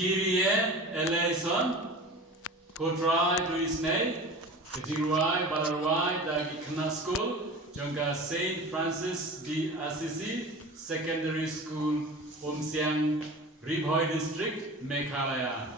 Kyrie eleison, Kotrai to his name, Kajiruai, Balaruai, Dagi Kana School, Jonga Saint Francis de Assisi Secondary School, Umsiang, Ribhoi District, Meghalaya.